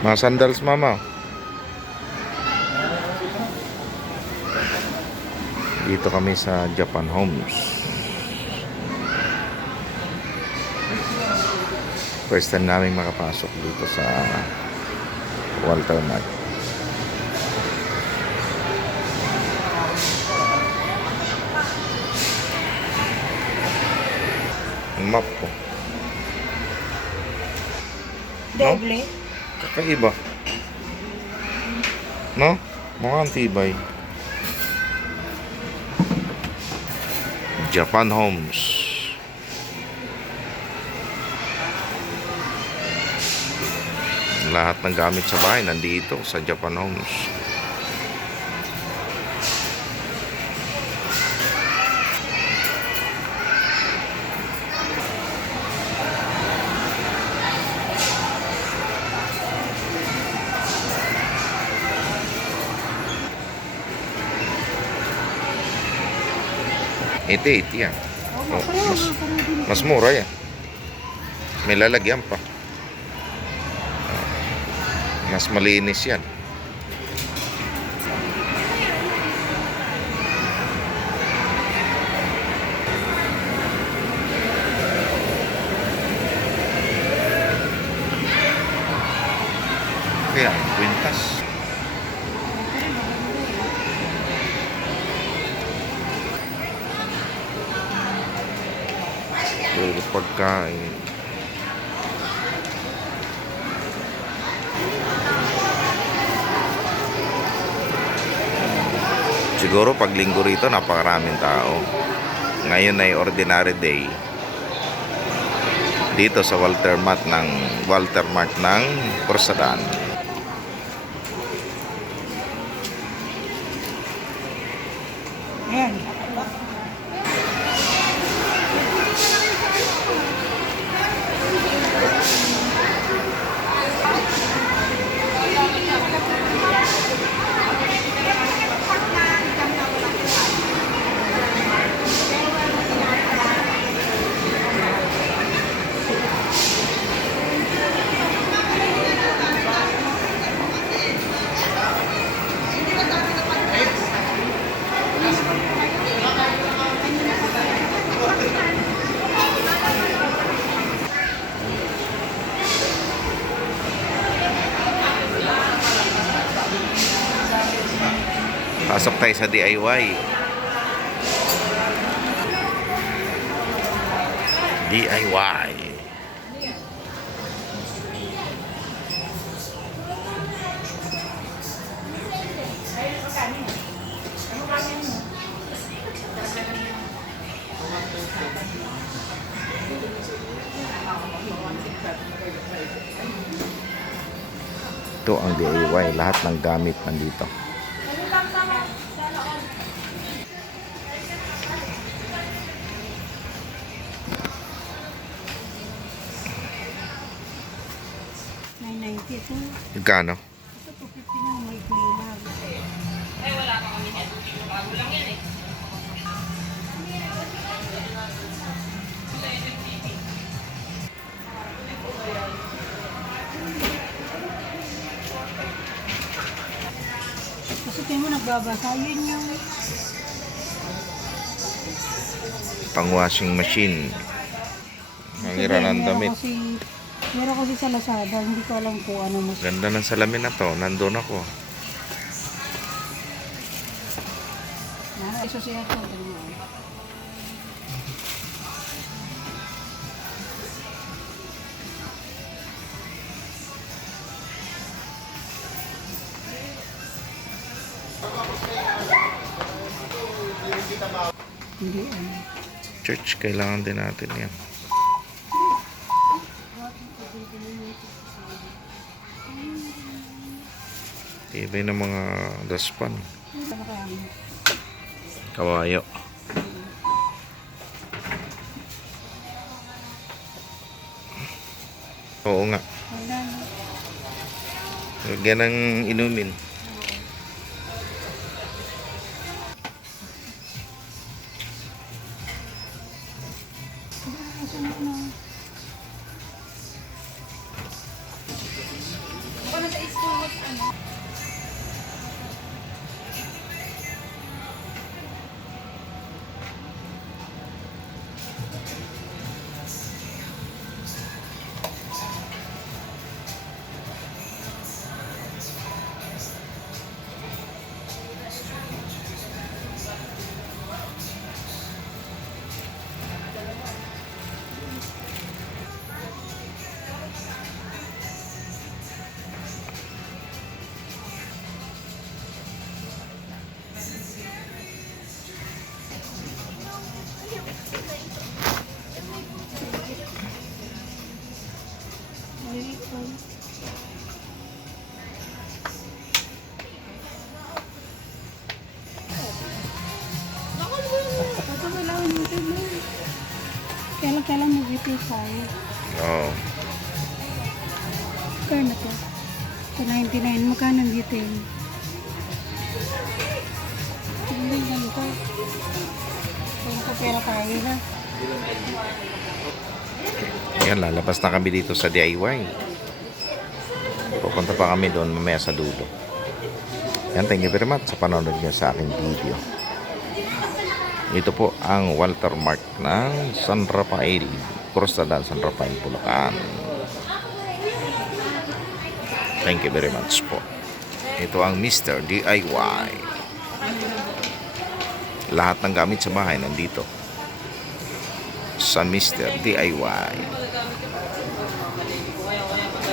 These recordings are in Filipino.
Mga sandals, mama. Dito kami sa Japan Homes. First time namin makapasok dito sa Walter Mart. Ang map ko. Doble. No? Kakaiba. No? Mukhang tibay. Japan Homes. Lahat ng gamit sa bahay nandito sa Japan Homes. Iti yan. Oh, mas mura yan. May lalagyan pa. Mas malinis yan. Kaya, kwintas. Puro pagkain. Siguro pag linggo rito napakaraming tao. Ngayon ay ordinary day. Dito sa Walter Mart ng Daan. Ayan. Pasok tayo sa DIY. DIY. Ito ang DIY. Lahat ng gamit nandito. Magkano? Ito 250 na may cleaner. Eh, wala pa kami yan. Bago lang yan eh. Kasi tayo mo nagbabasa. Yun yung Pang washing machine. Mangira ng damit. Meron kasi sa Lazada. Hindi ko alam kung ano mas. Ganda ng salamin na to. Nandun ako. Isa siya ito. Hindi ano. Church, kailangan din natin yan. Tibay ng mga daspan. Kawayo. Oo nga. Lagyan ng inumin. Ano sa Ito kailangan mo ito na. Kailan mo dito tayo. Oo. Kaya na to. Ito 99. Magkano dito yun? Hindi ganito. Ganito pera tayo na. Ayan, lalabas na kami dito sa DIY. Pupunta pa kami doon mamaya sa dulo. Yan, thank you very much sa panonood niyo sa aking video. Ito po ang watermark ng San Rafael, Cruz, Daan, San Rafael, Bulacan. Thank you very much po. Ito ang Mr.Diy. Lahat ng gamit sa bahay nandito sa Mr.Diy.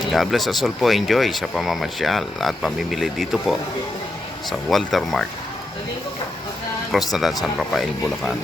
God bless us all po. Enjoy sa pamamasyal at pamimili dito po sa watermark Cruz, Daan, San Rafael, Bulacan.